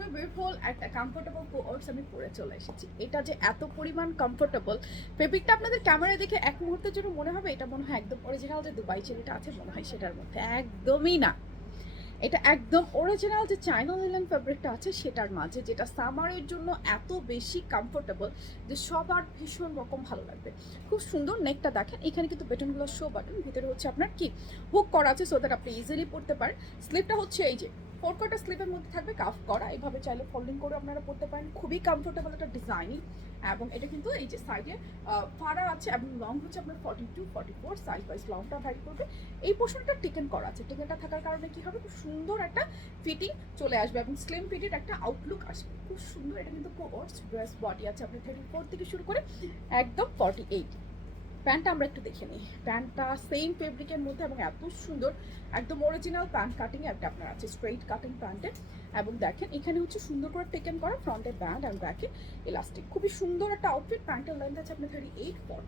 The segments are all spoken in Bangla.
খুবই বিউটিফুল একটা কমফোর্টেবল কোর্স আমি পরে চলে এসেছি। এটা যে এত পরিমাণ কমফোর্টেবল, ফেব্রিকটা আপনাদের ক্যামেরায় দেখে এক মুহূর্তের জন্য মনে হবে এটা মনে হয় একদম অরিজিনাল যে দুবাই চেরিটা আছে মনে হয় সেটার মধ্যে, একদমই না। এটা একদম অরিজিনাল যে চায়না লিনেন ফেব্রিকটা আছে সেটার মাঝে, যেটা সামারের জন্য এত বেশি কমফোর্টেবল যে সবার ভীষণ রকম ভালো লাগবে। খুব সুন্দর নেকটা দেখেন, এখানে কিন্তু বেটনগুলো শো বাটন, ভিতরে হচ্ছে আপনার কি হুক করা আছে সো দ্যাট আপনি ইজিলি পড়তে পারেন। স্লিপটা হচ্ছে এই যে ফোর কোয়ার্টার স্লিপের মধ্যে থাকবে কাফ করা, এইভাবে চাইলে ফোল্ডিং করে আপনারা পড়তে পারেন। খুবই কমফোর্টেবল একটা ডিজাইনিং, এবং এটা কিন্তু এই যে সাইডে ফাড়া আছে এবং লং হচ্ছে আপনার 42-44 সাইজ ওয়াইজ লংটা ভ্যারি করবে। এই পোর্শনটা টিকেন করা আছে, টিকেনটা থাকার কারণে কি হবে, খুব সুন্দর একটা ফিটিং চলে আসবে এবং স্লিম ফিটেড একটা আউটলুক আসবে, খুব সুন্দর। এটা কিন্তু কোর্স ড্রেস বডি আছে আপনার 34 থেকে শুরু করে একদম 48। প্যান্টটা আমরা একটু দেখে নিই। প্যান্টটা সেম ফেব্রিকের মধ্যে এবং এত সুন্দর, একদম অরিজিনাল প্যান্ট কাটিং একটা আপনার আছে, স্ট্রেইট কাটিং প্যান্টে। এবং দেখেন এখানে হচ্ছে সুন্দর করে টেকেন করা ফ্রন্টের ব্যান্ড এবং ব্যাকে ইলাস্টিক, খুবই সুন্দর একটা আউটফিট। প্যান্টের লেন্থ আছে আপনার 38-40।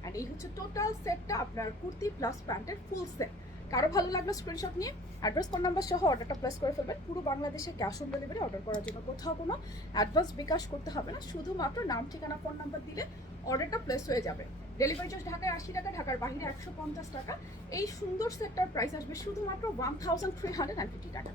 অ্যান্ড এই হচ্ছে টোটাল সেটটা আপনার কুর্তি প্লাস প্যান্টের ফুল সেট। কারো ভালো লাগলো স্ক্রিনশট নিয়ে অ্যাড্রেস ফোন নাম্বার সহ অর্ডারটা প্লেস করে ফেলবেন। পুরো বাংলাদেশে ক্যাশ অন ডেলিভারি অর্ডার করার জন্য কোথাও কোনো অ্যাডভান্স বিকাশ করতে হবে না, শুধুমাত্র নাম ঠিকানা ফোন নাম্বার দিলে অর্ডারটা প্লেস হয়ে যাবে। ডেলিভারি চার্জ ঢাকায় 80 টাকা, ঢাকার বাইরে 150 টাকা। এই সুন্দর সেটটার প্রাইস আসবে শুধুমাত্র 1350 টাকা,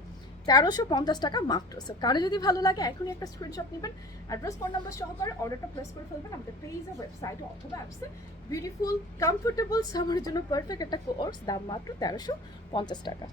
1350 টাকা মাত্র। সো কারো যদি ভালো লাগে এখনই একটা স্ক্রিনশট নেবেন, অ্যাড্রেস ফোন নাম্বার সহকারে অর্ডারটা প্লেস করে ফেলবেন আমাদের পেজে, ওয়েবসাইটে অথবা অ্যাপসে। বিউটিফুল কমফোর্টেবল সামারের জন্য পারফেক্ট একটা কোর্স, দাম মাত্র 1350 টাকা।